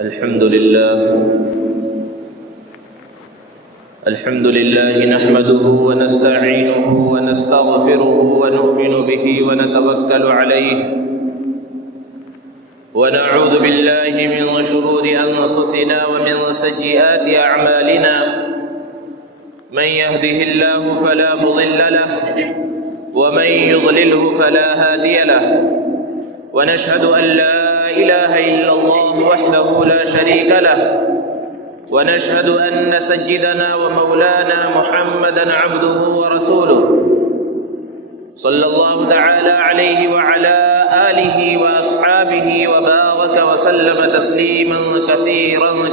الحمد لله نحمده ونستعينه ونستغفره ونؤمن به ونتوكل عليه ونعوذ بالله من شرور أنفسنا ومن سيئات أعمالنا من يهده الله فلا مضل له ومن يضلله فلا هادي له ونشهد أن لا إله إلا الله وحده لا شريك له ونشهد أن سيدنا ومولانا محمدا عبده ورسوله صلى الله تعالى عليه وعلى آله وأصحابه وبارك وسلم تسليما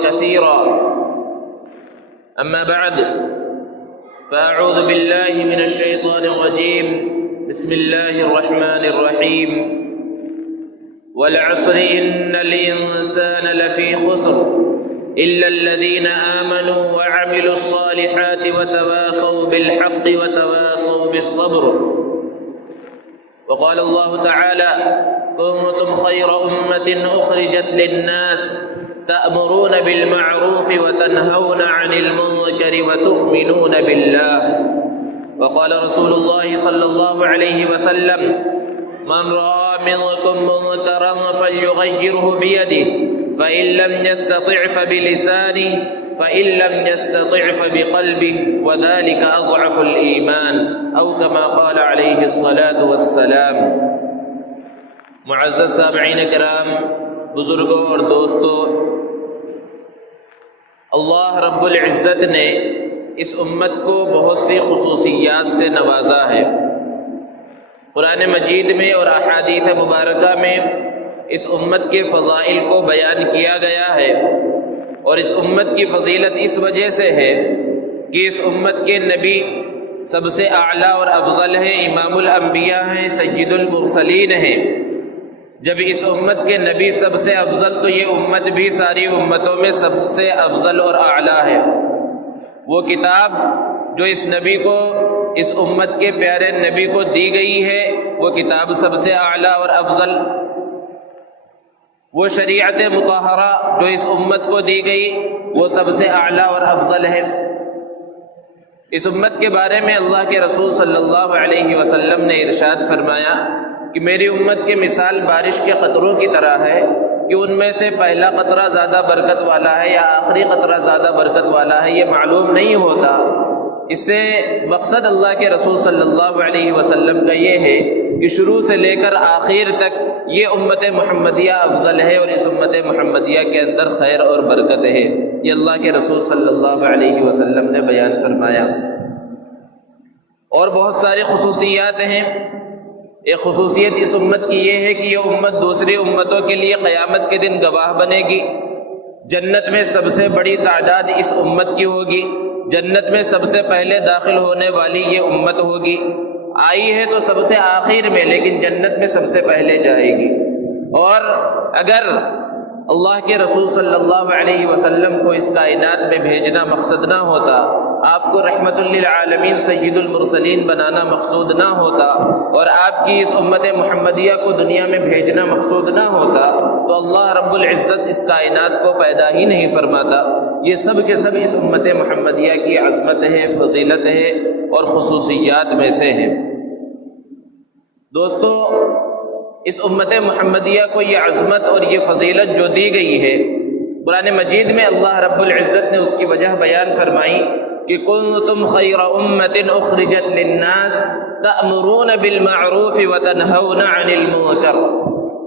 كثيرا أما بعد فأعوذ بالله من الشيطان الرجيم بسم الله الرحمن الرحيم والعصر إن الإنسان لفي خسر إلا الذين آمنوا وعملوا الصالحات وتواصوا بالحق وتواصوا بالصبر وقال الله تعالى كنتم خير أمة أخرجت للناس تأمرون بالمعروف وتنهون عن المنكر وتؤمنون بالله وقال رسول الله صلى الله عليه وسلم من رأى منكم منكرا فليغيره بيده فإن لم يستطع فبلسانه فإن لم يستطع فبقلبه وذلك أضعف الإيمان أو كما قال عليه الصلاة والسلام۔ معزز سامعین کرام، بزرگوں اور دوستوں، اللہ رب العزت نے اس امت کو بہت سی خصوصیات سے نوازا ہے۔ قرآن مجید میں اور احادیث مبارکہ میں اس امت کے فضائل کو بیان کیا گیا ہے، اور اس امت کی فضیلت اس وجہ سے ہے کہ اس امت کے نبی سب سے اعلیٰ اور افضل ہیں، امام الانبیاء ہیں، سید المرسلین ہیں۔ جب اس امت کے نبی سب سے افضل تو یہ امت بھی ساری امتوں میں سب سے افضل اور اعلیٰ ہے۔ وہ کتاب جو اس نبی کو، اس امت کے پیارے نبی کو دی گئی ہے، وہ کتاب سب سے اعلیٰ اور افضل۔ وہ شریعت مطہرہ جو اس امت کو دی گئی، وہ سب سے اعلیٰ اور افضل ہے۔ اس امت کے بارے میں اللہ کے رسول صلی اللہ علیہ وسلم نے ارشاد فرمایا کہ میری امت کی مثال بارش کے قطروں کی طرح ہے کہ ان میں سے پہلا قطرہ زیادہ برکت والا ہے یا آخری قطرہ زیادہ برکت والا ہے، یہ معلوم نہیں ہوتا۔ اس سے مقصد اللہ کے رسول صلی اللہ علیہ وسلم کا یہ ہے کہ شروع سے لے کر آخر تک یہ امت محمدیہ افضل ہے، اور اس امت محمدیہ کے اندر خیر اور برکت ہے۔ یہ اللہ کے رسول صلی اللہ علیہ وسلم نے بیان فرمایا۔ اور بہت ساری خصوصیات ہیں۔ ایک خصوصیت اس امت کی یہ ہے کہ یہ امت دوسری امتوں کے لیے قیامت کے دن گواہ بنے گی۔ جنت میں سب سے بڑی تعداد اس امت کی ہوگی۔ جنت میں سب سے پہلے داخل ہونے والی یہ امت ہوگی۔ آئی ہے تو سب سے آخر میں، لیکن جنت میں سب سے پہلے جائے گی۔ اور اگر اللہ کے رسول صلی اللہ علیہ وسلم کو اس کائنات میں بھیجنا مقصد نہ ہوتا، آپ کو رحمت للعالمین سید المرسلین بنانا مقصود نہ ہوتا، اور آپ کی اس امت محمدیہ کو دنیا میں بھیجنا مقصود نہ ہوتا، تو اللہ رب العزت اس کائنات کو پیدا ہی نہیں فرماتا۔ یہ سب کے سب اس امت محمدیہ کی عظمت ہے، فضیلت ہے اور خصوصیات میں سے ہے۔ دوستو، اس امت محمدیہ کو یہ عظمت اور یہ فضیلت جو دی گئی ہے، قرآن مجید میں اللہ رب العزت نے اس کی وجہ بیان فرمائی کہ کنتم خیر امت اخرجت للناس تأمرون بالمعروف وتنہون عن المنکر۔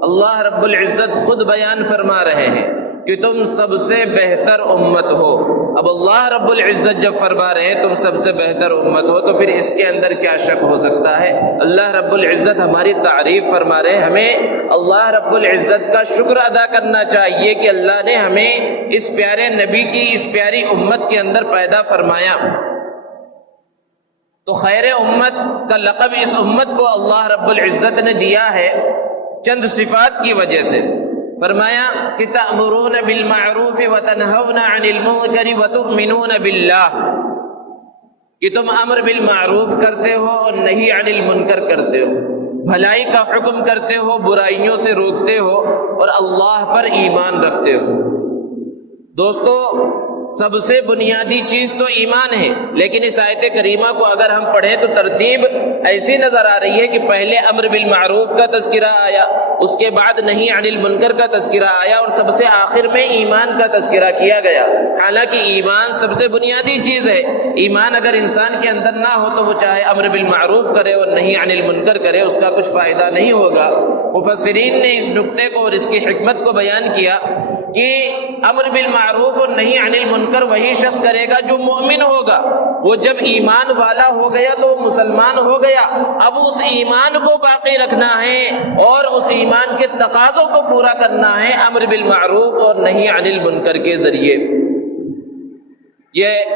اللہ رب العزت خود بیان فرما رہے ہیں کہ تم سب سے بہتر امت ہو۔ اب اللہ رب العزت جب فرما رہے ہیں تم سب سے بہتر امت ہو، تو پھر اس کے اندر کیا شک ہو سکتا ہے؟ اللہ رب العزت ہماری تعریف فرما رہے ہیں۔ ہمیں اللہ رب العزت کا شکر ادا کرنا چاہیے کہ اللہ نے ہمیں اس پیارے نبی کی اس پیاری امت کے اندر پیدا فرمایا۔ تو خیر امت کا لقب اس امت کو اللہ رب العزت نے دیا ہے چند صفات کی وجہ سے۔ فرمایا کہ تأمرون بالمعروف وتنہون عن المنکر وتؤمنون باللہ، کہ تم امر بالمعروف کرتے ہو اور نہی عن المنکر کرتے ہو، بھلائی کا حکم کرتے ہو، برائیوں سے روکتے ہو، اور اللہ پر ایمان رکھتے ہو۔ دوستو سب سے بنیادی چیز تو ایمان ہے، لیکن اس آیت کریمہ کو اگر ہم پڑھیں تو ترتیب ایسی نظر آ رہی ہے کہ پہلے امر بالمعروف کا تذکرہ آیا، اس کے بعد نہی عن المنکر کا تذکرہ آیا، اور سب سے آخر میں ایمان کا تذکرہ کیا گیا۔ حالانکہ ایمان سب سے بنیادی چیز ہے، ایمان اگر انسان کے اندر نہ ہو تو وہ چاہے امر بالمعروف کرے اور نہی عن المنکر کرے، اس کا کچھ فائدہ نہیں ہوگا۔ مفسرین نے اس نقطے کو اور اس کی حکمت کو بیان کیا کہ امر بالمعروف اور نہی عن المنکر وہی شخص کرے گا جو مومن ہوگا۔ وہ جب ایمان والا ہو گیا تو وہ مسلمان ہو گیا، اب اس ایمان کو باقی رکھنا ہے اور اس ایمان کے تقاضوں کو پورا کرنا ہے امر بالمعروف اور نہی عن المنکر کے ذریعے۔ یہ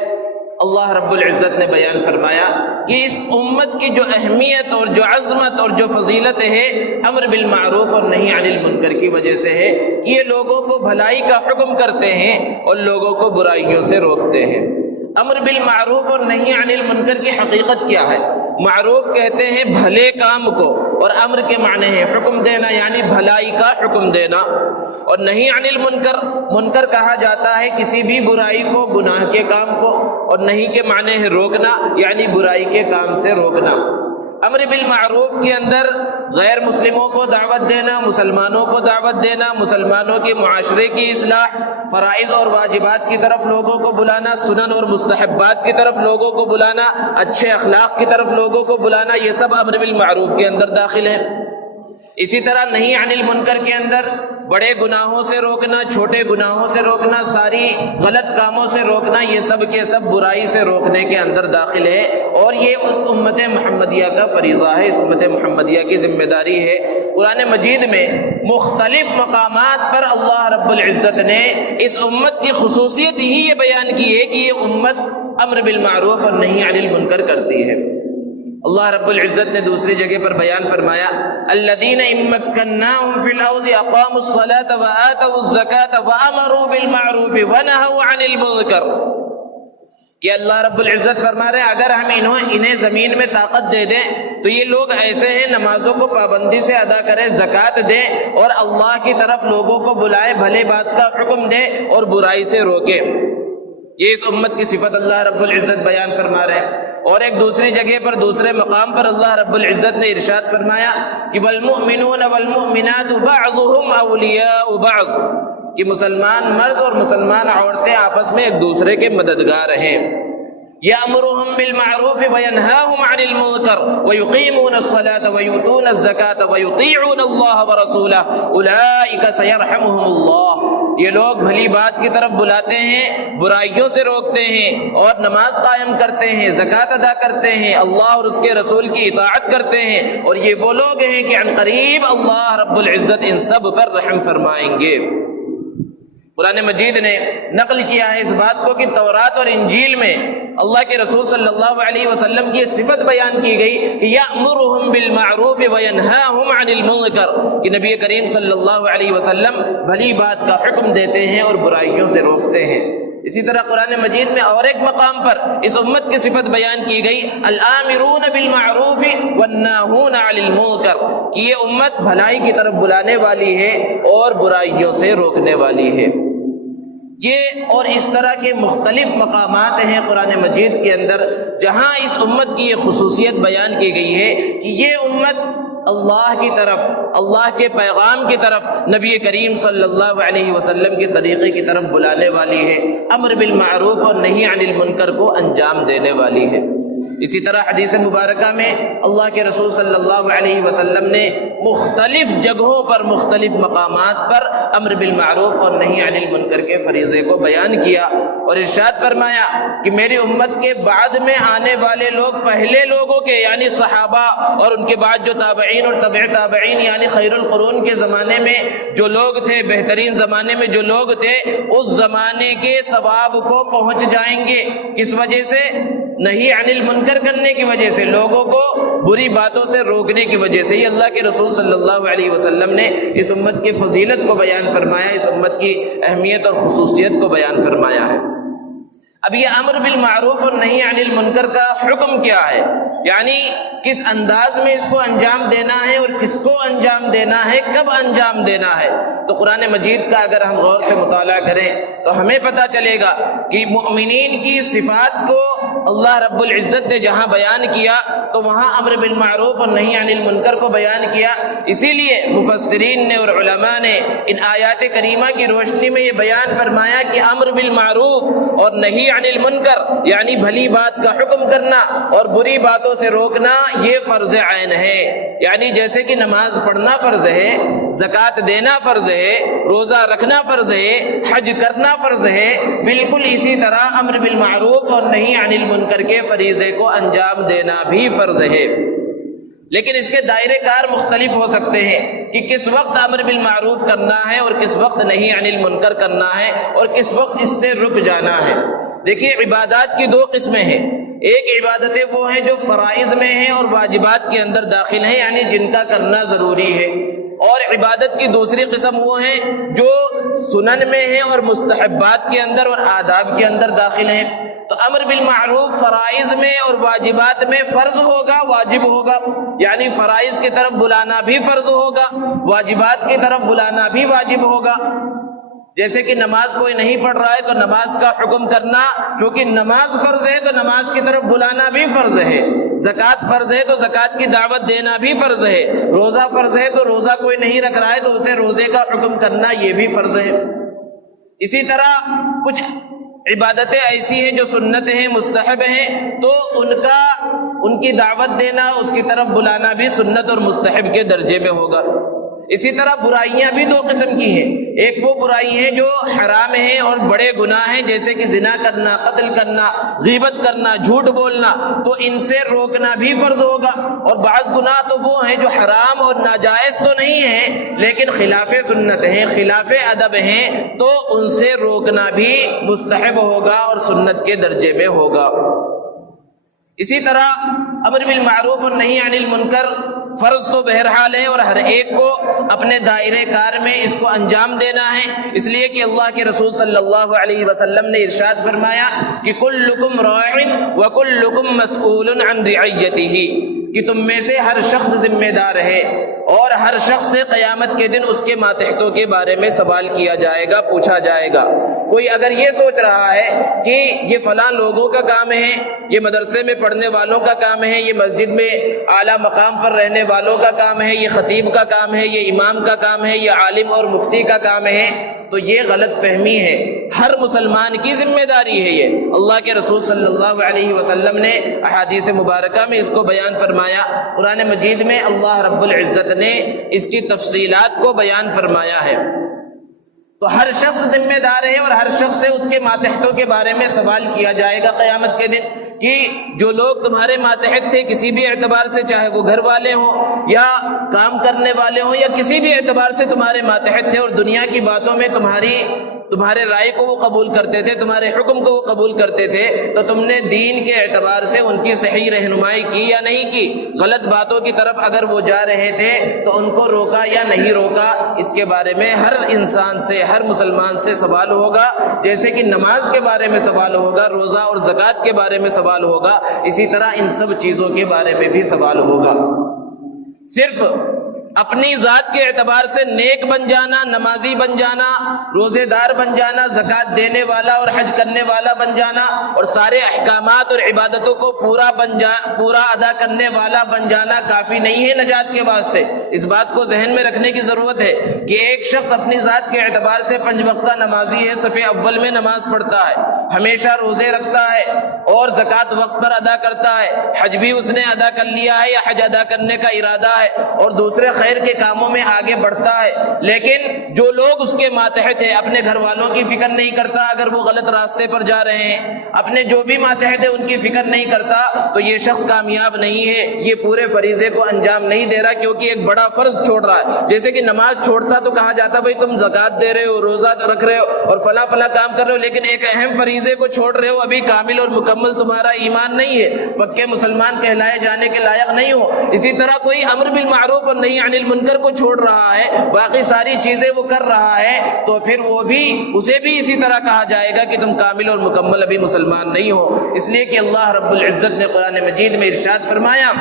اللہ رب العزت نے بیان فرمایا کہ اس امت کی جو اہمیت اور جو عظمت اور جو فضیلت ہے امر بالمعروف اور نہی عن المنکر کی وجہ سے ہے کہ یہ لوگوں کو بھلائی کا حکم کرتے ہیں اور لوگوں کو برائیوں سے روکتے ہیں۔ امر بالمعروف اور نہی عن المنکر کی حقیقت کیا ہے؟ معروف کہتے ہیں بھلے کام کو، اور امر کے معنی ہے حکم دینا، یعنی بھلائی کا حکم دینا، اور نہی عن المنکر، منکر کہا جاتا ہے کسی بھی برائی کو، گناہ کے کام کو، اور نہی کے معنی ہے روکنا، یعنی برائی کے کام سے روکنا۔ امر بالمعروف کے اندر غیر مسلموں کو دعوت دینا، مسلمانوں کو دعوت دینا، مسلمانوں کے معاشرے کی اصلاح، فرائض اور واجبات کی طرف لوگوں کو بلانا، سنن اور مستحبات کی طرف لوگوں کو بلانا، اچھے اخلاق کی طرف لوگوں کو بلانا، یہ سب امر بالمعروف کے اندر داخل ہے۔ اسی طرح نہی عن المنکر کے اندر بڑے گناہوں سے روکنا، چھوٹے گناہوں سے روکنا، ساری غلط کاموں سے روکنا، یہ سب کے سب برائی سے روکنے کے اندر داخل ہے، اور یہ اس امت محمدیہ کا فریضہ ہے، اس امت محمدیہ کی ذمہ داری ہے۔ قرآن مجید میں مختلف مقامات پر اللہ رب العزت نے اس امت کی خصوصیت ہی یہ بیان کی ہے کہ یہ امت امر بالمعروف اور نہی عن المنکر کرتی ہے۔ اللہ رب العزت نے دوسری جگہ پر بیان فرمایا الذین ان مکناہم فی الارض اقاموا الصلاة وآتوا الزکاة وامروا بالمعروف ونہوا عن المنکر، کہ اللہ رب العزت فرما رہے ہیں اگر ہم انہیں زمین میں طاقت دے دیں تو یہ لوگ ایسے ہیں نمازوں کو پابندی سے ادا کریں، زکوٰۃ دیں اور اللہ کی طرف لوگوں کو بلائے، بھلے بات کا حکم دے اور برائی سے روکے۔ یہ اس امت کی صفت اللہ رب العزت بیان فرما رہے ہیں۔ اور ایک دوسری جگہ پر، دوسرے مقام پر اللہ رب العزت نے ارشاد فرمایا کہ والمؤمنون والمؤمنات بعضهم اولیاء بعض، کہ مسلمان مرد اور مسلمان عورتیں آپس میں ایک دوسرے کے مددگار ہیں۔ یأمرهم بالمعروف وینہاہم عن المنکر ویقیمون الصلاة ویؤتون الزکاة ویطیعون اللہ ورسولہ اولئک سیرحمهم اللہ، یہ لوگ بھلی بات کی طرف بلاتے ہیں، برائیوں سے روکتے ہیں اور نماز قائم کرتے ہیں، زکوٰۃ ادا کرتے ہیں، اللہ اور اس کے رسول کی اطاعت کرتے ہیں، اور یہ وہ لوگ ہیں کہ عن قریب اللہ رب العزت ان سب پر رحم فرمائیں گے۔ قرآن مجید نے نقل کیا ہے اس بات کو کہ تورات اور انجیل میں اللہ کے رسول صلی اللہ علیہ وسلم کی صفت بیان کی گئی کہ یأمرہم بالمعروف وینہاہم عن المنکر، کہ نبی کریم صلی اللہ علیہ وسلم بھلی بات کا حکم دیتے ہیں اور برائیوں سے روکتے ہیں۔ اسی طرح قرآن مجید میں اور ایک مقام پر اس امت کی صفت بیان کی گئی الآمرون بالمعروف والناہون عن المنکر، کہ یہ امت بھلائی کی طرف بلانے والی ہے اور برائیوں سے روکنے والی ہے۔ یہ اور اس طرح کے مختلف مقامات ہیں قرآن مجید کے اندر جہاں اس امت کی یہ خصوصیت بیان کی گئی ہے کہ یہ امت اللہ کی طرف، اللہ کے پیغام کی طرف، نبی کریم صلی اللہ علیہ وسلم کے طریقے کی طرف بلانے والی ہے، امر بالمعروف اور نہی عن المنکر کو انجام دینے والی ہے۔ اسی طرح حدیث مبارکہ میں اللہ کے رسول صلی اللہ علیہ وسلم نے مختلف جگہوں پر، مختلف مقامات پر امر بالمعروف اور نہی عن المنکر کے فریضے کو بیان کیا اور ارشاد فرمایا کہ میری امت کے بعد میں آنے والے لوگ پہلے لوگوں کے یعنی صحابہ اور ان کے بعد جو تابعین اور تبع تابعین یعنی خیر القرون کے زمانے میں جو لوگ تھے، بہترین زمانے میں جو لوگ تھے، اس زمانے کے ثواب کو پہنچ جائیں گے۔ کس وجہ سے؟ نہی عن المنکر کرنے کی وجہ سے، لوگوں کو بری باتوں سے روکنے کی وجہ سے۔ یہ اللہ کے رسول صلی اللہ علیہ وسلم نے اس امت کی فضیلت کو بیان فرمایا، اس امت کی اہمیت اور خصوصیت کو بیان فرمایا ہے۔ اب یہ امر بالمعروف اور نہی عن المنکر کا حکم کیا ہے؟ یعنی کس انداز میں اس کو انجام دینا ہے اور کس کو انجام دینا ہے، کب انجام دینا ہے۔ تو قرآن مجید کا اگر ہم غور سے مطالعہ کریں تو ہمیں پتہ چلے گا کہ مؤمنین کی صفات کو اللہ رب العزت نے جہاں بیان کیا تو وہاں امر بالمعروف اور نہی عن المنکر کو بیان کیا۔ اسی لیے مفسرین نے اور علماء نے ان آیات کریمہ کی روشنی میں یہ بیان فرمایا کہ امر بالمعروف اور نہی عن المنکر یعنی بھلی بات کا حکم کرنا اور بری باتوں سے روکنا یہ فرض عین ہے۔ یعنی جیسے کہ نماز پڑھنا فرض ہے، زکوٰۃ دینا فرض ہے، روزہ رکھنا فرض ہے، حج کرنا فرض ہے، بالکل اسی طرح امر بالمعروف اور نہی عن المنکر کے فریضے کو انجام دینا بھی فرض ہے۔ لیکن اس کے دائرے کار مختلف ہو سکتے ہیں کہ کس وقت امر بالمعروف کرنا ہے اور کس وقت نہی عن المنکر کرنا ہے اور کس وقت اس سے رک جانا ہے۔ دیکھیے عبادات کی دو قسمیں ہیں، ایک عبادتیں وہ ہیں جو فرائض میں ہیں اور واجبات کے اندر داخل ہیں یعنی جن کا کرنا ضروری ہے، اور عبادت کی دوسری قسم وہ ہیں جو سنن میں ہیں اور مستحبات کے اندر اور آداب کے اندر داخل ہیں۔ تو امر بالمعروف فرائض میں اور واجبات میں فرض ہوگا، واجب ہوگا، یعنی فرائض کی طرف بلانا بھی فرض ہوگا، واجبات کی طرف بلانا بھی واجب ہوگا۔ جیسے کہ نماز کوئی نہیں پڑھ رہا ہے تو نماز کا حکم کرنا، چونکہ نماز فرض ہے تو نماز کی طرف بلانا بھی فرض ہے، زکوٰۃ فرض ہے تو زکوٰۃ کی دعوت دینا بھی فرض ہے، روزہ فرض ہے تو روزہ کوئی نہیں رکھ رہا ہے تو اسے روزے کا حکم کرنا یہ بھی فرض ہے۔ اسی طرح کچھ عبادتیں ایسی ہیں جو سنت ہیں، مستحب ہیں، تو ان کی دعوت دینا، اس کی طرف بلانا بھی سنت اور مستحب کے درجے میں ہوگا۔ اسی طرح برائیاں بھی دو قسم کی ہیں، ایک وہ برائی ہیں جو حرام ہیں اور بڑے گناہ ہیں جیسے کہ زنا کرنا، قتل کرنا، غیبت کرنا، جھوٹ بولنا، تو ان سے روکنا بھی فرض ہوگا۔ اور بعض گناہ تو وہ ہیں جو حرام اور ناجائز تو نہیں ہیں لیکن خلاف سنت ہیں، خلاف ادب ہیں، تو ان سے روکنا بھی مستحب ہوگا اور سنت کے درجے میں ہوگا۔ اسی طرح امر بالمعروف اور نہی عن المنکر فرض تو بہرحال ہے اور ہر ایک کو اپنے دائرے کار میں اس کو انجام دینا ہے، اس لیے کہ اللہ کے رسول صلی اللہ علیہ وسلم نے ارشاد فرمایا کہ کلکم راع وکلکم مسئول عن رعیتہ، کہ تم میں سے ہر شخص ذمہ دار ہے اور ہر شخص سے قیامت کے دن اس کے ماتحتوں کے بارے میں سوال کیا جائے گا، پوچھا جائے گا۔ کوئی اگر یہ سوچ رہا ہے کہ یہ فلاں لوگوں کا کام ہے، یہ مدرسے میں پڑھنے والوں کا کام ہے، یہ مسجد میں اعلیٰ مقام پر رہنے والوں کا کام ہے، یہ خطیب کا کام ہے، یہ امام کا کام ہے، یہ عالم اور مفتی کا کام ہے، تو یہ غلط فہمی ہے۔ ہر مسلمان کی ذمہ داری ہے یہ۔ اللہ کے رسول صلی اللہ علیہ وسلم نے احادیث مبارکہ میں اس کو بیان فرمایا، قرآن مجید میں اللہ رب العزت نے اس کی تفصیلات کو بیان فرمایا ہے۔ تو ہر شخص ذمہ دار ہے اور ہر شخص سے اس کے ماتحتوں کے بارے میں سوال کیا جائے گا قیامت کے دن کہ جو لوگ تمہارے ماتحت تھے کسی بھی اعتبار سے، چاہے وہ گھر والے ہوں یا کام کرنے والے ہوں یا کسی بھی اعتبار سے تمہارے ماتحت تھے اور دنیا کی باتوں میں تمہارے رائے کو وہ قبول کرتے تھے، تمہارے حکم کو وہ قبول کرتے تھے، تو تم نے دین کے اعتبار سے ان کی صحیح رہنمائی کی یا نہیں کی؟ غلط باتوں کی طرف اگر وہ جا رہے تھے تو ان کو روکا یا نہیں روکا؟ اس کے بارے میں ہر انسان سے، ہر مسلمان سے سوال ہوگا، جیسے کہ نماز کے بارے میں سوال ہوگا، روزہ اور زکوٰۃ کے بارے میں سوال ہوگا، اسی طرح ان سب چیزوں کے بارے میں بھی سوال ہوگا۔ صرف اپنی ذات کے اعتبار سے نیک بن جانا، نمازی بن جانا، روزے دار بن جانا، زکوٰۃ دینے والا اور حج کرنے والا بن جانا اور سارے احکامات اور عبادتوں کو پورا ادا کرنے والا بن جانا کافی نہیں ہے نجات کے واسطے۔ اس بات کو ذہن میں رکھنے کی ضرورت ہے کہ ایک شخص اپنی ذات کے اعتبار سے 5 وقتہ نمازی ہے، صف اول میں نماز پڑھتا ہے، ہمیشہ روزے رکھتا ہے اور زکوٰۃ وقت پر ادا کرتا ہے، حج بھی اس نے ادا کر لیا ہے یا حج ادا کرنے کا ارادہ ہے اور دوسرے خیر کے کاموں میں آگے بڑھتا ہے، لیکن جو لوگ اس کے ماتحت ہیں اپنے گھر والوں کی فکر نہیں کرتا اگر وہ غلط راستے پر جا رہے ہیں، اپنے جو بھی ماتحت ہیں ان کی فکر نہیں کرتا، تو یہ شخص کامیاب نہیں ہے، یہ پورے فریضے کو انجام نہیں دے رہا کیونکہ ایک بڑا فرض چھوڑ رہا ہے۔ جیسے کہ نماز چھوڑتا تو کہا جاتا بھائی تم زکوٰۃ دے رہے ہو، روزہ رکھ رہے ہو اور فلاں کام کر رہے ہو، لیکن ایک اہم فریضہ چیزیں کو چھوڑ رہے ہو، ابھی کامل اور مکمل تمہارا ایمان نہیں ہے، پکے مسلمان کہلائے جانے کے لائق نہیں ہو۔ اسی طرح کوئی امر بالمعروف اور نہی عن المنکر کو چھوڑ رہا ہے، باقی ساری چیزیں وہ کر رہا ہے، تو پھر اسے بھی اسی طرح کہا جائے گا کہ تم کامل اور مکمل ابھی مسلمان نہیں ہو۔ اس لیے کہ اللہ رب العزت نے قرآن مجید میں ارشاد فرمایا،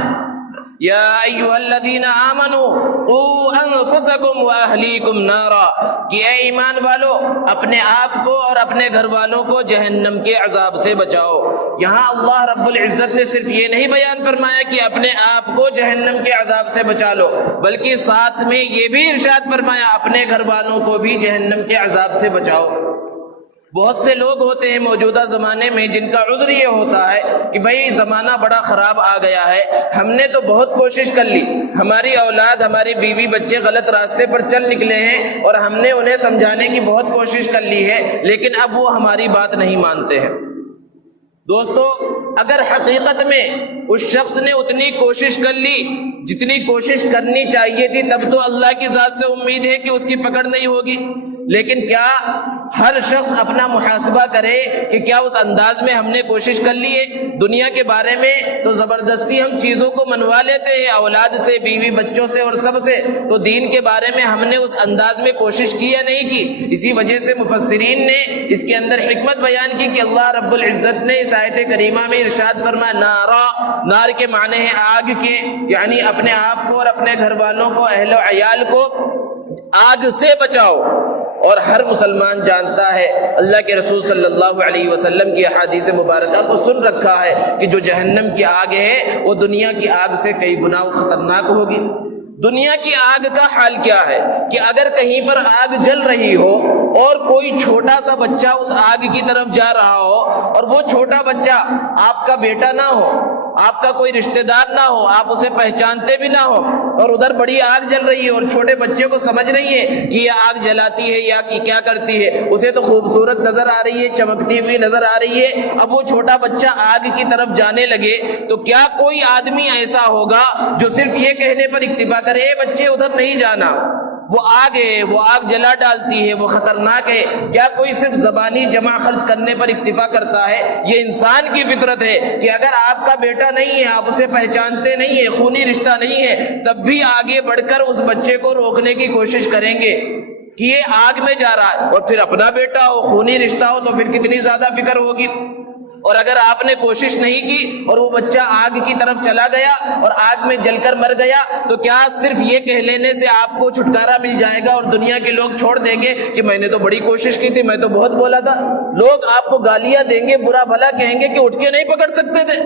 یا ایھا الذین آمنوا قوا انفسکم واہلیکم نارا، کہ اے ایمان والو اپنے آپ کو اور اپنے گھر والوں کو جہنم کے عذاب سے بچاؤ۔ یہاں اللہ رب العزت نے صرف یہ نہیں بیان فرمایا کہ اپنے آپ کو جہنم کے عذاب سے بچا لو، بلکہ ساتھ میں یہ بھی ارشاد فرمایا اپنے گھر والوں کو بھی جہنم کے عذاب سے بچاؤ۔ بہت سے لوگ ہوتے ہیں موجودہ زمانے میں جن کا عذر یہ ہوتا ہے کہ بھائی زمانہ بڑا خراب آ گیا ہے، ہم نے تو بہت کوشش کر لی، ہماری اولاد ہماری بیوی بچے غلط راستے پر چل نکلے ہیں اور ہم نے انہیں سمجھانے کی بہت کوشش کر لی ہے، لیکن اب وہ ہماری بات نہیں مانتے ہیں۔ دوستو، اگر حقیقت میں اس شخص نے اتنی کوشش کر لی جتنی کوشش کرنی چاہیے تھی، تب تو اللہ کی ذات سے امید ہے کہ اس کی پکڑ نہیں ہوگی، لیکن کیا ہر شخص اپنا محاسبہ کرے کہ کیا اس انداز میں ہم نے کوشش کر لی ہے؟ دنیا کے بارے میں تو زبردستی ہم چیزوں کو منوا لیتے ہیں، اولاد سے، بیوی بچوں سے اور سب سے، تو دین کے بارے میں ہم نے اس انداز میں کوشش کی یا نہیں کی؟ اسی وجہ سے مفسرین نے اس کے اندر حکمت بیان کی کہ اللہ رب العزت نے اس آیت کریمہ میں ارشاد فرمایا نارا، نار کے معنی ہے آگ کے، یعنی اپنے آپ کو اور اپنے گھر والوں کو، اہل و عیال کو آگ سے بچاؤ۔ اور ہر مسلمان جانتا ہے، اللہ کے رسول صلی اللہ علیہ وسلم کی احادیث مبارکہ کو سن رکھا ہے کہ جو جہنم کی آگ ہے وہ دنیا کی آگ سے کئی گنا خطرناک ہوگی۔ دنیا کی آگ کا حال کیا ہے کہ اگر کہیں پر آگ جل رہی ہو اور کوئی چھوٹا سا بچہ اس آگ کی طرف جا رہا ہو، اور وہ چھوٹا بچہ آپ کا بیٹا نہ ہو، آپ کا کوئی رشتہ دار نہ ہو، آپ اسے پہچانتے بھی نہ ہو، اور ادھر بڑی آگ جل رہی ہے اور چھوٹے بچے کو سمجھ رہی ہے کہ یہ آگ جلاتی ہے یا کہ کیا کرتی ہے، اسے تو خوبصورت نظر آ رہی ہے، چمکتی ہوئی نظر آ رہی ہے، اب وہ چھوٹا بچہ آگ کی طرف جانے لگے تو کیا کوئی آدمی ایسا ہوگا جو صرف یہ کہنے پر اکتفا کرے اے بچے ادھر نہیں جانا، وہ آگ ہے، وہ آگ جلا ڈالتی ہے، وہ خطرناک ہے؟ کیا کوئی صرف زبانی جمع خرچ کرنے پر اکتفا کرتا ہے؟ یہ انسان کی فطرت ہے کہ اگر آپ کا بیٹا نہیں ہے، آپ اسے پہچانتے نہیں ہیں، خونی رشتہ نہیں ہے، تب بھی آگے بڑھ کر اس بچے کو روکنے کی کوشش کریں گے کہ یہ آگ میں جا رہا ہے، اور پھر اپنا بیٹا ہو، خونی رشتہ ہو، تو پھر کتنی زیادہ فکر ہوگی۔ اور اگر آپ نے کوشش نہیں کی اور وہ بچہ آگ کی طرف چلا گیا اور آگ میں جل کر مر گیا، تو کیا صرف یہ کہہ لینے سے آپ کو چھٹکارا مل جائے گا اور دنیا کے لوگ چھوڑ دیں گے کہ میں نے تو بڑی کوشش کی تھی، میں تو بہت بولا تھا؟ لوگ آپ کو گالیاں دیں گے، برا بھلا کہیں گے کہ اٹھ کے نہیں پکڑ سکتے تھے۔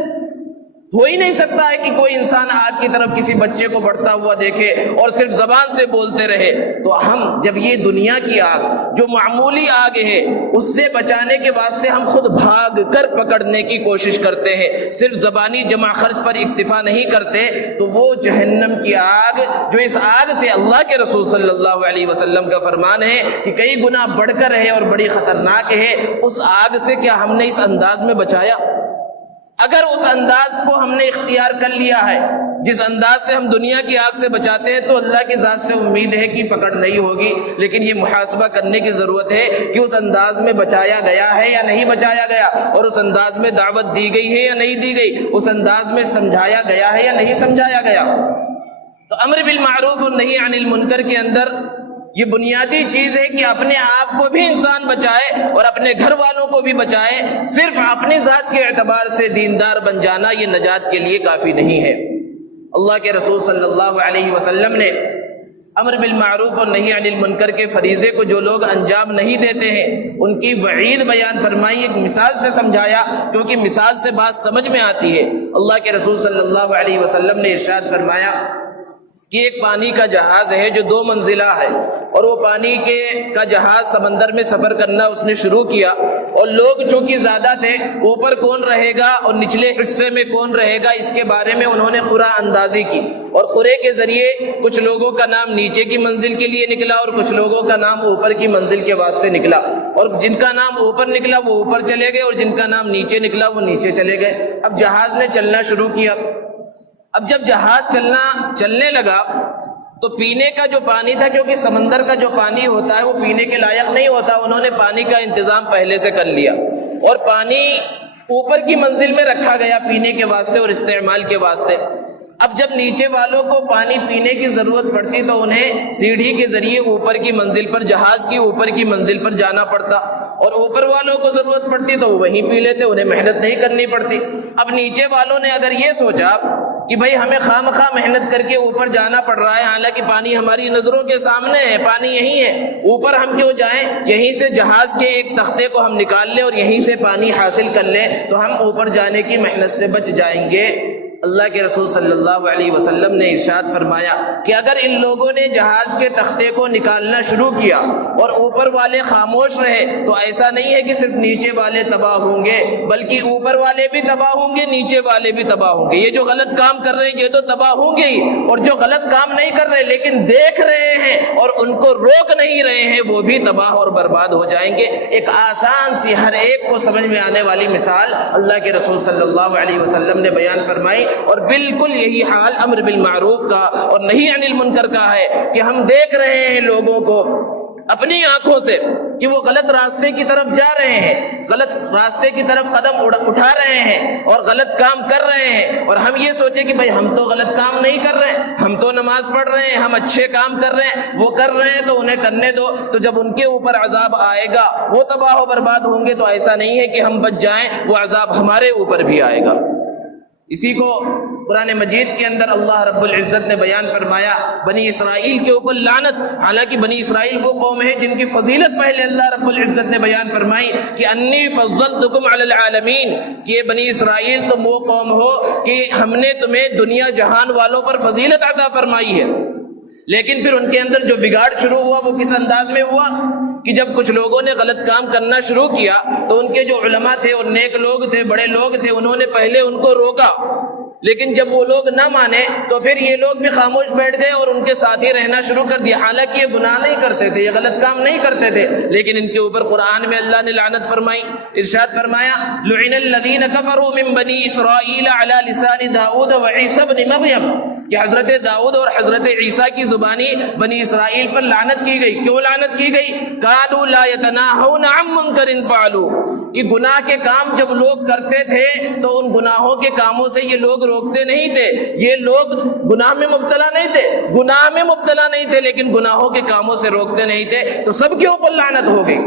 ہو ہی نہیں سکتا ہے کہ کوئی انسان آگ کی طرف کسی بچے کو بڑھتا ہوا دیکھے اور صرف زبان سے بولتے رہے۔ تو ہم جب یہ دنیا کی آگ جو معمولی آگ ہے اس سے بچانے کے واسطے ہم خود بھاگ کر پکڑنے کی کوشش کرتے ہیں، صرف زبانی جمع خرچ پر اکتفا نہیں کرتے، تو وہ جہنم کی آگ جو اس آگ سے اللہ کے رسول صلی اللہ علیہ وسلم کا فرمان ہے کہ کئی گنا بڑھ کر ہے اور بڑی خطرناک ہے، اس آگ سے کیا ہم نے اس انداز میں بچایا؟ اگر اس انداز کو ہم نے اختیار کر لیا ہے جس انداز سے ہم دنیا کی آگ سے بچاتے ہیں، تو اللہ کی ذات سے امید ہے کہ پکڑ نہیں ہوگی، لیکن یہ محاسبہ کرنے کی ضرورت ہے کہ اس انداز میں بچایا گیا ہے یا نہیں بچایا گیا، اور اس انداز میں دعوت دی گئی ہے یا نہیں دی گئی، اس انداز میں سمجھایا گیا ہے یا نہیں سمجھایا گیا۔ تو امر بالمعروف اور نہی عن المنکر کے اندر یہ بنیادی چیز ہے کہ اپنے آپ کو بھی انسان بچائے اور اپنے گھر والوں کو بھی بچائے۔ صرف اپنی ذات کے اعتبار سے دیندار بن جانا یہ نجات کے لیے کافی نہیں ہے۔ اللہ کے رسول صلی اللہ علیہ وسلم نے امر بالمعروف اور نہی عن المنکر کے فریضے کو جو لوگ انجام نہیں دیتے ہیں ان کی وعید بیان فرمائی، ایک مثال سے سمجھایا، کیونکہ مثال سے بات سمجھ میں آتی ہے۔ اللہ کے رسول صلی اللہ علیہ وسلم نے ارشاد فرمایا کہ ایک پانی کا جہاز ہے جو 2 منزلہ ہے، اور وہ پانی کا جہاز سمندر میں سفر کرنا اس نے شروع کیا، اور لوگ چونکہ زیادہ تھے، اوپر کون رہے گا اور نچلے حصے میں کون رہے گا اس کے بارے میں انہوں نے قرعہ اندازی کی، اور قرعے کے ذریعے کچھ لوگوں کا نام نیچے کی منزل کے لیے نکلا اور کچھ لوگوں کا نام اوپر کی منزل کے واسطے نکلا، اور جن کا نام اوپر نکلا وہ اوپر چلے گئے اور جن کا نام نیچے نکلا وہ نیچے چلے گئے۔ اب جہاز نے چلنا شروع کیا۔ اب جب جہاز چلنے لگا تو پینے کا جو پانی تھا، کیونکہ سمندر کا جو پانی ہوتا ہے وہ پینے کے لائق نہیں ہوتا، انہوں نے پانی کا انتظام پہلے سے کر لیا، اور پانی اوپر کی منزل میں رکھا گیا پینے کے واسطے اور استعمال کے واسطے۔ اب جب نیچے والوں کو پانی پینے کی ضرورت پڑتی تو انہیں سیڑھی کے ذریعے اوپر کی منزل پر، جہاز کی اوپر کی منزل پر جانا پڑتا، اور اوپر والوں کو ضرورت پڑتی تو وہ وہیں پی لیتے، انہیں محنت نہیں کرنی پڑتی۔ اب نیچے والوں نے اگر یہ سوچا کہ بھائی ہمیں خواہ محنت کر کے اوپر جانا پڑ رہا ہے، حالانکہ پانی ہماری نظروں کے سامنے ہے، پانی یہیں ہے، اوپر ہم کیوں جائیں؟ یہیں سے جہاز کے ایک تختے کو ہم نکال لیں اور یہیں سے پانی حاصل کر لیں تو ہم اوپر جانے کی محنت سے بچ جائیں گے۔ اللہ کے رسول صلی اللہ علیہ وسلم نے ارشاد فرمایا کہ اگر ان لوگوں نے جہاز کے تختے کو نکالنا شروع کیا اور اوپر والے خاموش رہے تو ایسا نہیں ہے کہ صرف نیچے والے تباہ ہوں گے، بلکہ اوپر والے بھی تباہ ہوں گے، نیچے والے بھی تباہ ہوں گے۔ یہ جو غلط کام کر رہے ہیں یہ تو تباہ ہوں گے ہی، اور جو غلط کام نہیں کر رہے لیکن دیکھ رہے ہیں اور ان کو روک نہیں رہے ہیں وہ بھی تباہ اور برباد ہو جائیں گے۔ ایک آسان سی ہر ایک کو سمجھ میں آنے والی مثال اللہ کے رسول صلی اللہ علیہ وسلم نے بیان فرمائی، اور بالکل یہی حال امر بالمعروف کا اور نہی عن المنکر کا ہے کہ ہم دیکھ رہے ہیں لوگوں کو اپنی آنکھوں سے کہ وہ غلط راستے کی طرف جا رہے ہیں، غلط راستے کی طرف قدم اٹھا رہے ہیں اور غلط کام کر رہے ہیں، اور ہم یہ سوچیں کہ بھائی ہم تو غلط کام نہیں کر رہے، ہم تو نماز پڑھ رہے ہیں، ہم اچھے کام کر رہے ہیں، وہ کر رہے ہیں تو انہیں کرنے دو، تو جب ان کے اوپر عذاب آئے گا وہ تباہ و برباد ہوں گے، تو ایسا نہیں ہے کہ ہم بچ جائیں، وہ عذاب ہمارے اوپر بھی آئے گا۔ اسی کو قرآن مجید کے اندر اللہ رب العزت نے بیان فرمایا بنی اسرائیل کے اوپر لعنت، حالانکہ بنی اسرائیل وہ قوم ہے جن کی فضیلت پہلے اللہ رب العزت نے بیان فرمائی کہ انی فضلتکم علی العالمین، کہ یہ بنی اسرائیل تم وہ قوم ہو کہ ہم نے تمہیں دنیا جہان والوں پر فضیلت عطا فرمائی ہے۔ لیکن پھر ان کے اندر جو بگاڑ شروع ہوا وہ کس انداز میں ہوا کہ جب کچھ لوگوں نے غلط کام کرنا شروع کیا تو ان کے جو علماء تھے اور نیک لوگ تھے، بڑے لوگ تھے، انہوں نے پہلے ان کو روکا، لیکن جب وہ لوگ نہ مانے تو پھر یہ لوگ بھی خاموش بیٹھ گئے اور ان کے ساتھ ہی رہنا شروع کر دیا، حالانکہ یہ گناہ نہیں کرتے تھے، یہ غلط کام نہیں کرتے تھے، لیکن ان کے اوپر قرآن میں اللہ نے لعنت فرمائی۔ ارشاد فرمایا لعن الذین کفروا من بنی اسرائیل علی لسان داؤد وعیسی ابن مریم، کہ حضرت داؤد اور حضرت عیسیٰ کی زبانی بنی اسرائیل پر لعنت کی گئی۔ کیوں لعنت کی گئی؟ قالوا لا يتناهون عن منکر فعلوا، کہ گناہ کے کام جب لوگ کرتے تھے تو ان گناہوں کے کاموں سے یہ لوگ روکتے نہیں تھے، یہ لوگ گناہ میں مبتلا نہیں تھے لیکن گناہوں کے کاموں سے روکتے نہیں تھے، تو سب کے اوپر لعنت ہو گئی۔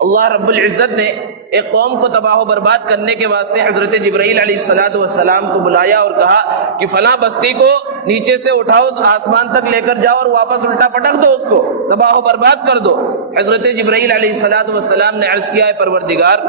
اللہ رب العزت نے ایک قوم کو تباہ و برباد کرنے کے واسطے حضرت جبرائیل علیہ السلام کو بلایا اور کہا کہ فلاں بستی کو نیچے سے اٹھاؤ، آسمان تک لے کر جاؤ اور واپس الٹا پٹک دو، اس کو تباہ و برباد کر دو۔ حضرت جبرائیل علیہ السلام نے عرض کیا ہے پروردگار،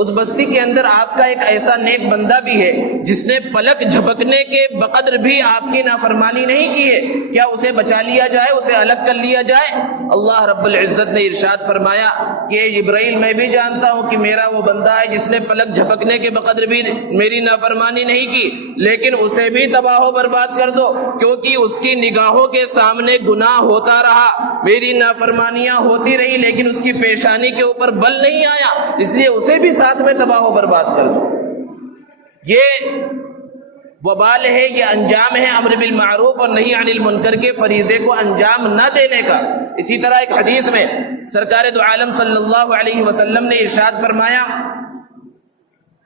اس بستی کے اندر آپ کا ایک ایسا نیک بندہ بھی ہے جس نے پلک جھپکنے کے بقدر بھی آپ کی نافرمانی نہیں کی ہے، کیا اسے بچا لیا جائے، اسے الگ کر لیا جائے؟ اللہ رب العزت نے ارشاد فرمایا کہ جبرائیل میں بھی جانتا ہوں کہ میرا وہ بندہ ہے جس نے پلک جھپکنے کے بقدر بھی میری نافرمانی نہیں کی، لیکن اسے بھی تباہ و برباد کر دو، کیونکہ اس کی نگاہوں کے سامنے گناہ ہوتا رہا، میری نافرمانیاں ہوتی رہی، لیکن اس کی پیشانی کے اوپر بل نہیں آیا، اس لیے اسے بھی ساتھ میں تباہ و برباد کر دو۔ یہ وبال ہے، یہ انجام ہے امر بالمعروف اور نہی عن المنکر کے فریضے کو انجام نہ دینے کا۔ اسی طرح ایک حدیث میں سرکار دو عالم صلی اللہ علیہ وسلم نے ارشاد فرمایا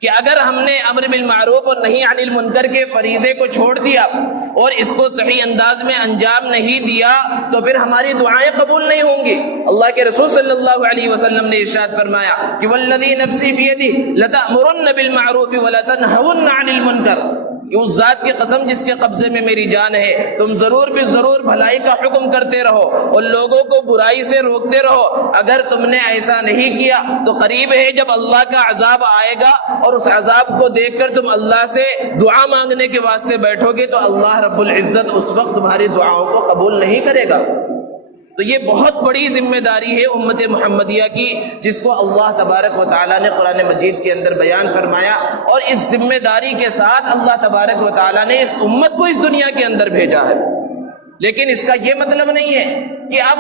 کہ اگر ہم نے امر بالمعروف اور نہی عن المنکر کے فریضے کو چھوڑ دیا اور اس کو صحیح انداز میں انجام نہیں دیا تو پھر ہماری دعائیں قبول نہیں ہوں گی۔ اللہ کے رسول صلی اللہ علیہ وسلم نے ارشاد فرمایا کہ والذی نفسی بیدہ لتأمرن بالمعروف ولتنہون عن المنکر، کہ اس ذات کی قسم جس کے قبضے میں میری جان ہے، تم ضرور بھی ضرور بھلائی کا حکم کرتے رہو اور لوگوں کو برائی سے روکتے رہو، اگر تم نے ایسا نہیں کیا تو قریب ہے جب اللہ کا عذاب آئے گا اور اس عذاب کو دیکھ کر تم اللہ سے دعا مانگنے کے واسطے بیٹھو گے تو اللہ رب العزت اس وقت تمہاری دعاؤں کو قبول نہیں کرے گا۔ تو یہ بہت بڑی ذمہ داری ہے امت محمدیہ کی، جس کو اللہ تبارک و تعالیٰ نے قرآن مجید کے اندر بیان فرمایا، اور اس ذمہ داری کے ساتھ اللہ تبارک و تعالیٰ نے اس امت کو اس دنیا کے اندر بھیجا ہے۔ لیکن اس کا یہ مطلب نہیں ہے کہ اب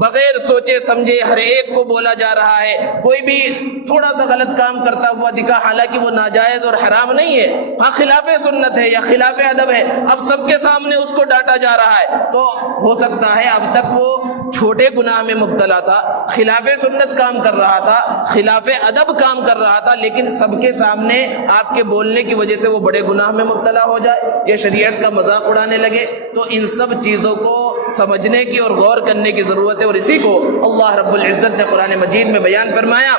بغیر سوچے سمجھے ہر ایک کو بولا جا رہا ہے، کوئی بھی تھوڑا سا غلط کام کرتا ہوا دکھا، حالانکہ وہ ناجائز اور حرام نہیں ہے، ہاں خلاف سنت ہے یا خلاف ادب ہے، اب سب کے سامنے اس کو ڈانٹا جا رہا ہے، تو ہو سکتا ہے اب تک وہ چھوٹے گناہ میں مبتلا تھا، خلاف سنت کام کر رہا تھا، خلاف ادب کام کر رہا تھا، لیکن سب کے سامنے آپ کے بولنے کی وجہ سے وہ بڑے گناہ میں مبتلا ہو جائے یا شریعت کا مذاق اڑانے لگے، تو ان سب چیزوں کو سمجھنے کی اور غور کرنے کی ضرورت ہے۔ اور اسی کو اللہ رب العزت نے قرآن مجید میں بیان فرمایا،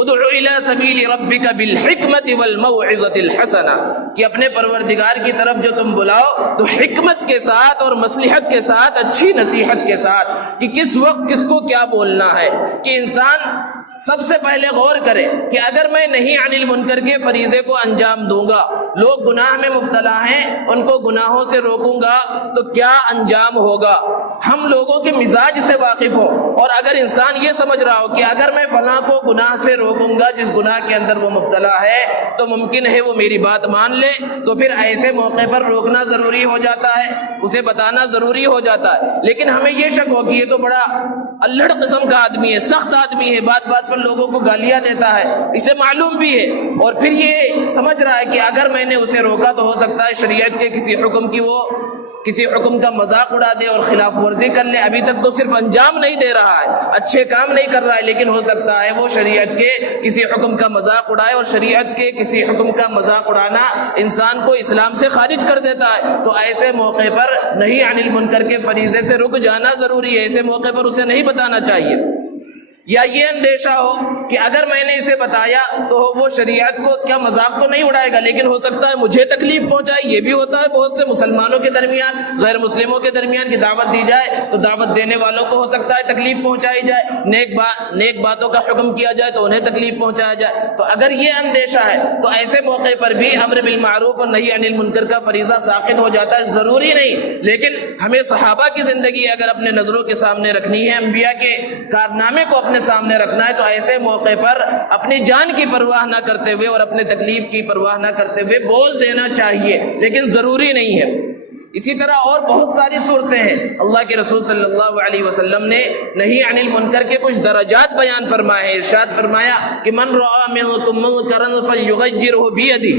ادع الی سبیل ربک بالحکمت والموعظۃ الحسنہ، کہ اپنے پروردگار کی طرف جو تم بلاؤ تو حکمت کے ساتھ اور مصلحت کے ساتھ، اچھی نصیحت کے ساتھ، کہ کس وقت کس کو کیا بولنا ہے، کہ انسان سب سے پہلے غور کرے کہ اگر میں نہیں عن المنکر کے فریضے کو انجام دوں گا، لوگ گناہ میں مبتلا ہیں ان کو گناہوں سے روکوں گا تو کیا انجام ہوگا، ہم لوگوں کے مزاج سے واقف ہو۔ اور اگر انسان یہ سمجھ رہا ہو کہ اگر میں فلاں کو گناہ سے روکوں گا جس گناہ کے اندر وہ مبتلا ہے تو ممکن ہے وہ میری بات مان لے، تو پھر ایسے موقع پر روکنا ضروری ہو جاتا ہے، اسے بتانا ضروری ہو جاتا ہے۔ لیکن ہمیں یہ شک ہو کہ یہ تو بڑا الہڑ قسم کا آدمی ہے، سخت آدمی ہے، بات بات پر لوگوں کو گالیاں دیتا ہے، اسے معلوم بھی ہے، اور پھر یہ سمجھ رہا ہے کہ اگر میں نے اسے روکا تو ہو سکتا ہے شریعت کے کسی حکم کی وہ کسی حکم کا مذاق اڑا دے اور خلاف ورزی کر لے۔ ابھی تک تو صرف انجام نہیں دے رہا ہے، اچھے کام نہیں کر رہا ہے، لیکن ہو سکتا ہے وہ شریعت کے کسی حکم کا مذاق اڑائے، اور شریعت کے کسی حکم کا مذاق اڑانا انسان کو اسلام سے خارج کر دیتا ہے۔ تو ایسے موقع پر نہیں عن المنکر کے فریضے سے رک جانا ضروری ہے، ایسے موقع پر اسے نہیں بتانا چاہیے۔ یا یہ اندیشہ ہو کہ اگر میں نے اسے بتایا تو وہ شریعت کو کیا مذاق تو نہیں اڑائے گا، لیکن ہو سکتا ہے مجھے تکلیف پہنچائے۔ یہ بھی ہوتا ہے بہت سے مسلمانوں کے درمیان، غیر مسلموں کے درمیان کی دعوت دی جائے تو دعوت دینے والوں کو ہو سکتا ہے تکلیف پہنچائی جائے، نیک باتوں کا حکم کیا جائے تو انہیں تکلیف پہنچایا جائے۔ تو اگر یہ اندیشہ ہے تو ایسے موقع پر بھی امر بالمعروف اور نہی عن المنکر کا فریضہ ساقط ہو جاتا ہے، ضروری نہیں۔ لیکن ہمیں صحابہ کی زندگی اگر اپنے نظروں کے سامنے رکھنی ہے، انبیاء کے کارنامے کو اپنے سامنے رکھنا ہے، تو ایسے موقع پر اپنی جان کی پرواہ نہ کرتے ہوئے اور اپنے تکلیف کی پرواہ نہ کرتے ہوئے بول دینا چاہیے، لیکن ضروری نہیں ہے۔ اسی طرح اور بہت ساری صورتیں ہیں، اللہ کے رسول صلی اللہ علیہ وسلم نے نہی عن المنکر کے کچھ درجات بیان فرمائے ہیں۔ ارشاد فرمایا کہ من رأى منکم منکرا فلیغیرہ بیدہ،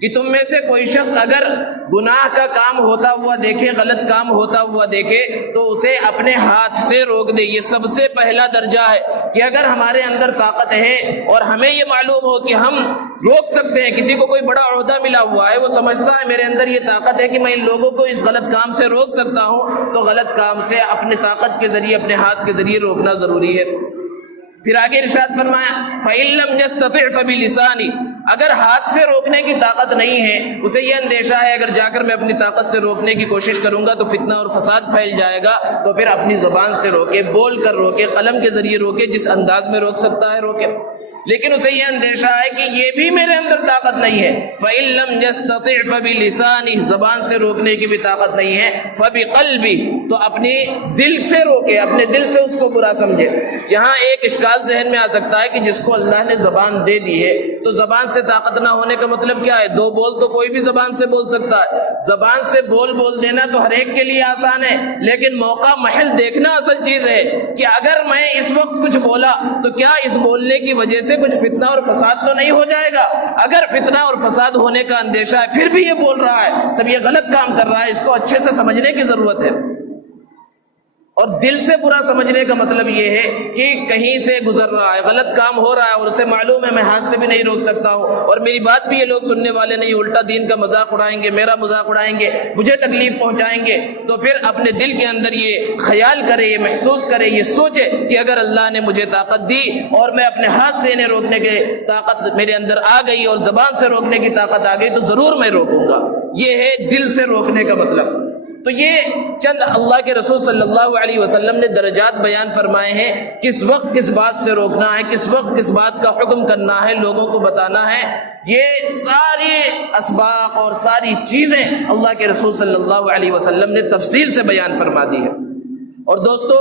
کہ تم میں سے کوئی شخص اگر گناہ کا کام ہوتا ہوا دیکھے، غلط کام ہوتا ہوا دیکھے تو اسے اپنے ہاتھ سے روک دے۔ یہ سب سے پہلا درجہ ہے کہ اگر ہمارے اندر طاقت ہے اور ہمیں یہ معلوم ہو کہ ہم روک سکتے ہیں، کسی کو کوئی بڑا عہدہ ملا ہوا ہے، وہ سمجھتا ہے میرے اندر یہ طاقت ہے کہ میں ان لوگوں کو اس غلط کام سے روک سکتا ہوں، تو غلط کام سے اپنے طاقت کے ذریعے، اپنے ہاتھ کے ذریعے روکنا ضروری ہے۔ پھر آگے ارشاد فرمایا فَإِن لَّمْ يَسْتَطِعْ فَبِلِسَانِهِ، اگر ہاتھ سے روکنے کی طاقت نہیں ہے، اسے یہ اندیشہ ہے اگر جا کر میں اپنی طاقت سے روکنے کی کوشش کروں گا تو فتنہ اور فساد پھیل جائے گا، تو پھر اپنی زبان سے روکے، بول کر روکے، قلم کے ذریعے روکے، جس انداز میں روک سکتا ہے روکے۔ لیکن اسے یہ اندیشہ ہے کہ یہ بھی میرے اندر طاقت نہیں ہے، فَإِن لَّمْ يَسْتَطِعْ فَبِلِسَانِهِ، زبان سے روکنے کی بھی طاقت نہیں ہے، فَبِقَلْبِهِ، تو اپنی دل سے روکے، اپنے دل سے اس کو برا سمجھے۔ یہاں ایک اشکال ذہن میں آ سکتا ہے کہ جس کو اللہ نے زبان دے دی ہے تو زبان سے طاقت نہ ہونے کا مطلب کیا ہے؟ دو بول تو کوئی بھی زبان سے بول سکتا ہے، زبان سے بول دینا تو ہر ایک کے لیے آسان ہے، لیکن موقع محل دیکھنا اصل چیز ہے کہ اگر میں اس وقت کچھ بولا تو کیا اس بولنے کی وجہ سے کچھ فتنہ اور فساد تو نہیں ہو جائے گا؟ اگر فتنہ اور فساد ہونے کا اندیشہ ہے پھر بھی یہ بول رہا ہے، تب یہ غلط کام کر رہا ہے، اس کو اچھے سے سمجھنے کی ضرورت ہے۔ اور دل سے برا سمجھنے کا مطلب یہ ہے کہ کہیں سے گزر رہا ہے، غلط کام ہو رہا ہے اور اسے معلوم ہے میں ہاتھ سے بھی نہیں روک سکتا ہوں، اور میری بات بھی یہ لوگ سننے والے نہیں، الٹا دین کا مذاق اڑائیں گے، میرا مذاق اڑائیں گے، مجھے تکلیف پہنچائیں گے، تو پھر اپنے دل کے اندر یہ خیال کرے، یہ محسوس کرے، یہ سوچے کہ اگر اللہ نے مجھے طاقت دی اور میں اپنے ہاتھ سے انہیں روکنے کی طاقت میرے اندر آ گئی اور زبان سے روکنے کی طاقت آ گئی تو ضرور میں روکوں گا۔ یہ ہے دل سے روکنے کا مطلب۔ تو یہ چند اللہ کے رسول صلی اللہ علیہ وسلم نے درجات بیان فرمائے ہیں، کس وقت کس بات سے روکنا ہے، کس وقت کس بات کا حکم کرنا ہے، لوگوں کو بتانا ہے۔ یہ ساری اسباق اور ساری چیزیں اللہ کے رسول صلی اللہ علیہ وسلم نے تفصیل سے بیان فرما دی ہے۔ اور دوستو،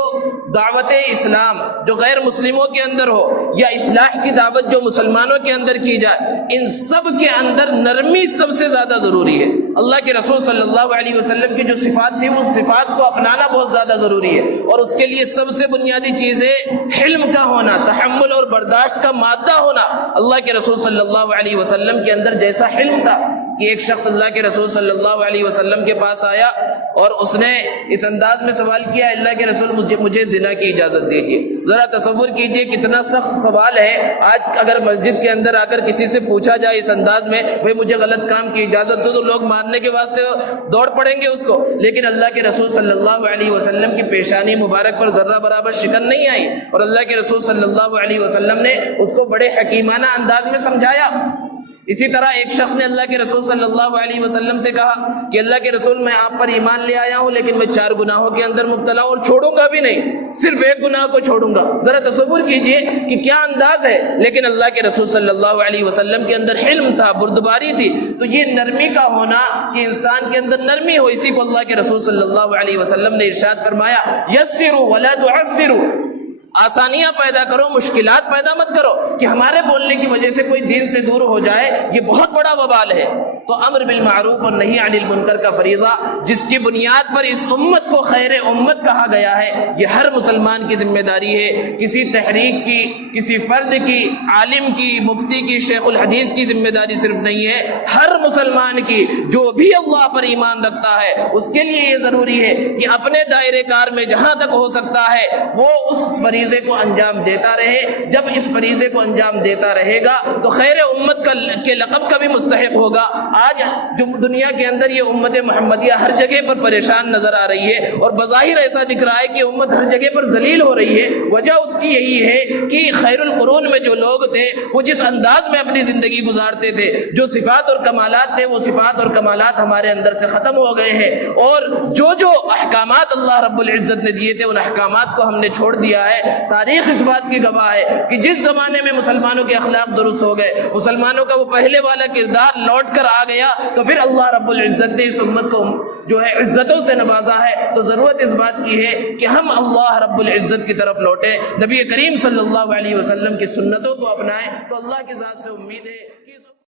دعوت اسلام جو غیر مسلموں کے اندر ہو یا اصلاح کی دعوت جو مسلمانوں کے اندر کی جائے، ان سب کے اندر نرمی سب سے زیادہ ضروری ہے۔ اللہ کے رسول صلی اللہ علیہ وسلم کی جو صفات تھی ان صفات کو اپنانا بہت زیادہ ضروری ہے، اور اس کے لیے سب سے بنیادی چیز ہے حلم کا ہونا، تحمل اور برداشت کا مادہ ہونا۔ اللہ کے رسول صلی اللہ علیہ وسلم کے اندر جیسا حلم تھا کہ ایک شخص اللہ کے رسول صلی اللہ علیہ وسلم کے پاس آیا اور اس نے اس انداز میں سوال کیا، اللہ کے رسول مجھے زنا کی اجازت دیجیے۔ ذرا تصور کیجئے کتنا سخت سوال ہے۔ آج اگر مسجد کے اندر آ کر کسی سے پوچھا جائے اس انداز میں بھئی مجھے غلط کام کی اجازت دو، تو لوگ مارنے کے واسطے دوڑ پڑیں گے اس کو، لیکن اللہ کے رسول صلی اللہ علیہ وسلم کی پیشانی مبارک پر ذرہ برابر شکن نہیں آئی، اور اللہ کے رسول صلی اللہ علیہ وسلم نے اس کو بڑے حکیمانہ انداز میں سمجھایا۔ اسی طرح ایک شخص نے اللہ کے رسول صلی اللہ علیہ وسلم سے کہا کہ اللہ کے رسول میں آپ پر ایمان لے آیا ہوں لیکن میں 4 گناہوں کے اندر مبتلا ہوں اور چھوڑوں گا بھی نہیں، صرف ایک گناہ کو چھوڑوں گا۔ ذرا تصور کیجئے کہ کیا انداز ہے، لیکن اللہ کے رسول صلی اللہ علیہ وسلم کے اندر حلم تھا، بردباری تھی۔ تو یہ نرمی کا ہونا کہ انسان کے اندر نرمی ہو، اسی کو اللہ کے رسول صلی اللہ علیہ وسلم نے ارشاد فرمایا، یسروا ولا تعسروا، آسانیاں پیدا کرو، مشکلات پیدا مت کرو کہ ہمارے بولنے کی وجہ سے کوئی دین سے دور ہو جائے، یہ بہت بڑا وبال ہے۔ تو امر بالمعروف اور نہی عن المنکر کا فریضہ جس کی بنیاد پر اس امت کو خیر امت کہا گیا ہے، یہ ہر مسلمان کی ذمہ داری ہے۔ کسی تحریک کی، کسی فرد کی، عالم کی، مفتی کی، شیخ الحدیث کی ذمہ داری صرف نہیں ہے، ہر مسلمان کی، جو بھی اللہ پر ایمان رکھتا ہے اس کے لیے یہ ضروری ہے کہ اپنے دائرے کار میں جہاں تک ہو سکتا ہے وہ اس فریضے کو انجام دیتا رہے۔ جب اس فریضے کو انجام دیتا رہے گا تو خیر امت کے لقب کا بھی مستحق ہوگا۔ آج جو دنیا کے اندر یہ امت محمدیہ ہر جگہ پر پریشان نظر آ رہی ہے اور بظاہر ایسا دکھ رہا ہے کہ امت ہر جگہ پر ذلیل ہو رہی ہے، وجہ اس کی یہی ہے کہ خیر القرون میں جو لوگ تھے وہ جس انداز میں اپنی زندگی گزارتے تھے، جو صفات اور کمالات تھے وہ صفات اور کمالات ہمارے اندر سے ختم ہو گئے ہیں، اور جو احکامات اللہ رب العزت نے دیے تھے ان احکامات کو ہم نے چھوڑ دیا ہے۔ تاریخ اس بات کی گواہ ہے کہ جس زمانے میں مسلمانوں کے اخلاق درست ہو گئے، مسلمانوں کا وہ پہلے والا کردار لوٹ کر آ گیا، تو پھر اللہ رب العزت نے اس امت کو جو ہے عزتوں سے نوازا ہے۔ تو ضرورت اس بات کی ہے کہ ہم اللہ رب العزت کی طرف لوٹیں، نبی کریم صلی اللہ علیہ وسلم کی سنتوں کو اپنائیں۔ تو اللہ کی ذات سے امید ہے کہ